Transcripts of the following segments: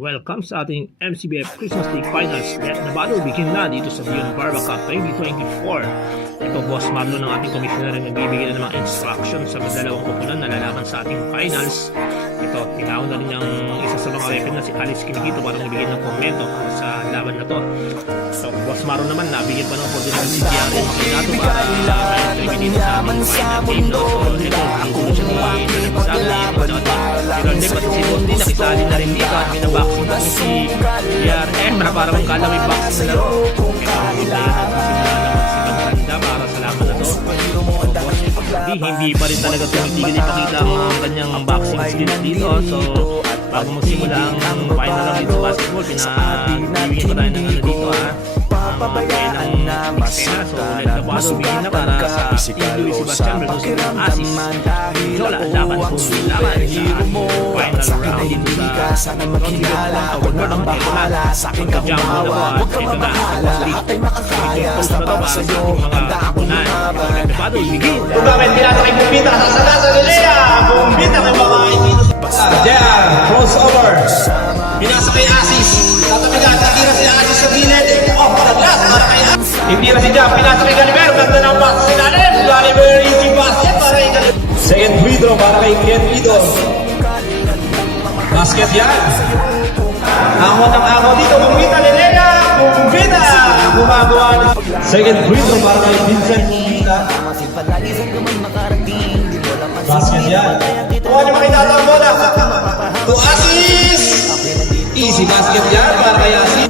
Welcome sa ating MCBF Christmas League Finals. Let the battle begin na dito sa Dion Barba Cup 2024. Ito, Boss Marlon ng ating commissioner ang nagbibigay ng mga instructions sa dalawang kupunan na lalaban sa ating finals. Ito, tinawag na rin yung isa sa mga weapon na si Alice Kinikito para nagbigay ng komento sa laban na to. So, Boss Marlon naman, nabigyan pa ng oportunidad si DRN Makinato para may dito sa ating final game. No? So, ito, ikulo siya ni Nagsabi, si Ronde pati si Bondi nakisali na rin dito at binaboxing na si DRN para magkala may boxing na laro. Ito ang hintay na simula na magsipang handa para sa laban na to. So, hindi pa rin talaga tumitigil ipakita ang kanyang boxing skills dito. So, bago magsimula ang final lang dito sa basketball, pinabibigyan ko tayo ng ano dito kailang eksena. So, let the battle begin na para sa Team Louis Sebastian versus Team Asis. Jola, laban kung laban sa final round dito sa magkilala. Huwag mo nang bahala sa aking kabuhawa. Huwag ka mabahala at ay makakaya. Basta para sa'yo, handa ako lumaban. Let the battle begin. Kung bakit pinasa kay Bumbita, sasala sa Lilea. Bumbita kay mga dito sa Diyan, crossover. Pinasa kay Asis. Tatabigan, natira si Asis sa gilid. Oh, naglas para kay Asis. Titira si Diyan, pinasa kay Galiber. Ganda ng pass si Galiber. Galiber, easy basket para kay Galiber. Second free throw para kay Ken Ido. Basket yan. Ako ng ako dito, Bumbita, Lilea. Bumbita, gumagawa. Second free throw para kay Vincent Bumbita. Basket yan. Huwag niyo makita ang bola. To Asis. Easy basket yan para kay Asis.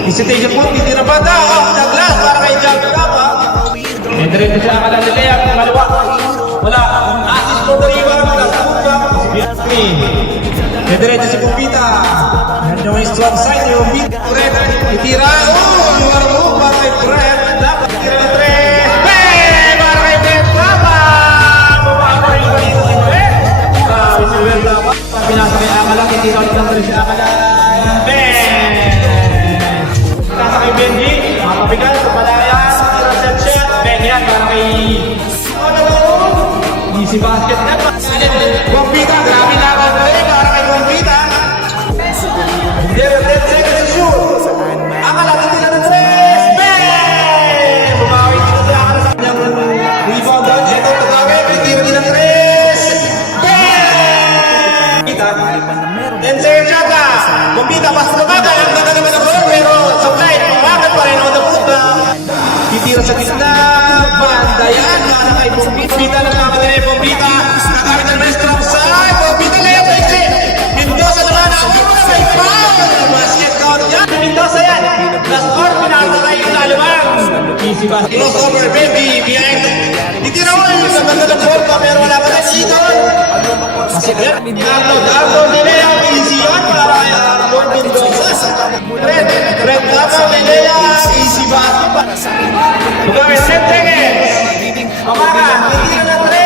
Hesitation po, titira bata. Douglas para kay John Calama. Diretso siya akala ni Lea. Kaliwa. Wala. Asis po dariwa. Diretso si Bumbita. Nandiyo may strong side. Fred. Titira. Oh, yung aramo para kay Fred. Dapat tira na Fred. Para kay Fred. Pinasa kay Akala, titira ulit lang rin si Akala. Pinasa kay Benji, makapabigal sa palaya, tira set shot. Ben yan, para kay easy basket na. Bumbita, grabe laban na rin, para kay Bumbita. There, 10 seconds to shoot. Akala, titira ng 3. Ben! Bumawi dito sa Akala sa kanyang rebound. Ito, pagkawe, titira din ng 3. Denzel Chaka, Bumbita, pas lumaga, ang ganda naman ang gol, pero supply, lumagan pa rin on the move na titira sa gitna, bandayan, para kay Bumbita, nagmamadali, Bumbita, nakamit ang rest from side, Bumbita na yung exit, Mendoza naman, ang may foul, basket count yan, Mendoza yan, last four, pinakakay yung lalabang, easy basket, crossover, baby, behind, titira mo yung ganda ng ball pa, pero wala pa tayo dito, kasi yan, upload nila yung easy yun para kaya Lord Mendoza. Red Lapa, Lilea, easy basket pa. Bugawin, 10 seconds. Pamaka, titira na 3.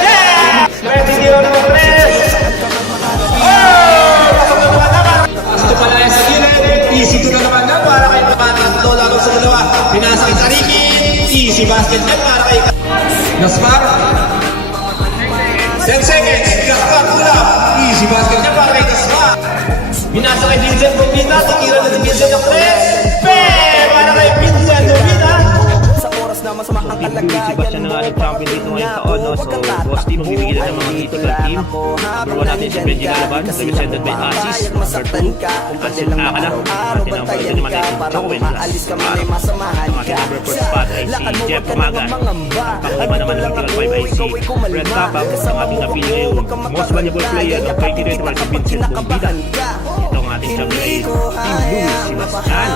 Yeah! Red, titira na 3. Oh! Pasok na naman naman. Pasok pala yan sa gilid. Easy to na naman na para kay Pamaka. Ito laban sa dalawa. Pinasa kay Tarikin. Easy basket yan para kay Gaspar. 10 seconds, Gaspar pull-up. Easy basket niya para kay Gaspar. Binasa kay Vincent Bumbita, titira na si Vincent ng 3. Para kay Vincent Bumbita. Team Louis Sebastian na nga nag-champion dito ngayong taon. No? So, Boss Team, magbibigay na ng mga titular team. Number 1 natin si Benji Galaban, represented by Asis. Number 2, Asin Akala. At number 2 naman ay Joel Gaspar. Ang ating number 4 spot ay si Jeff Pamagan. Ang pang-5 naman ng Mythical 5 ay si Red Tapang. Ang ating napili ay most valuable player ng 2021 si Vincent Bumbita. Ito ang ating champion ay Team Louis Sebastian.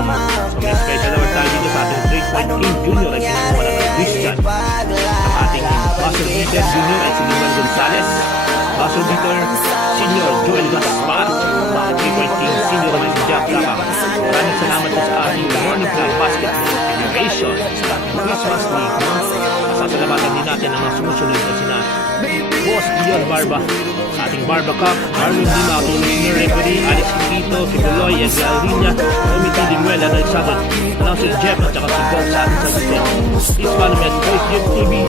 So, may special naman tayo dito sa ating 3-point King Junior ay pinagawa ng Christian. Ang ating Buzzer Beater Junior ay si Liman Gonzalez. Buzzer Beater Senior Joel Gaspar. At 3-point King Senior naman si Jack Lapa. Maraming salamat po sa ating Morning Club Basketball Federation sa ating Christmas League. Sasalamatan din natin ang mga sumusunod na sina Boss Dion Barba sa ating Barba Cup, Marvin Lima, Commissioner Referee, Alex Quito, si Beloy, Edgar Alvinia, Committee Limuel, Anal Sabot, Announcer Jeff, at saka si Bob sa ating sa Please follow me at Voice Jeff TV.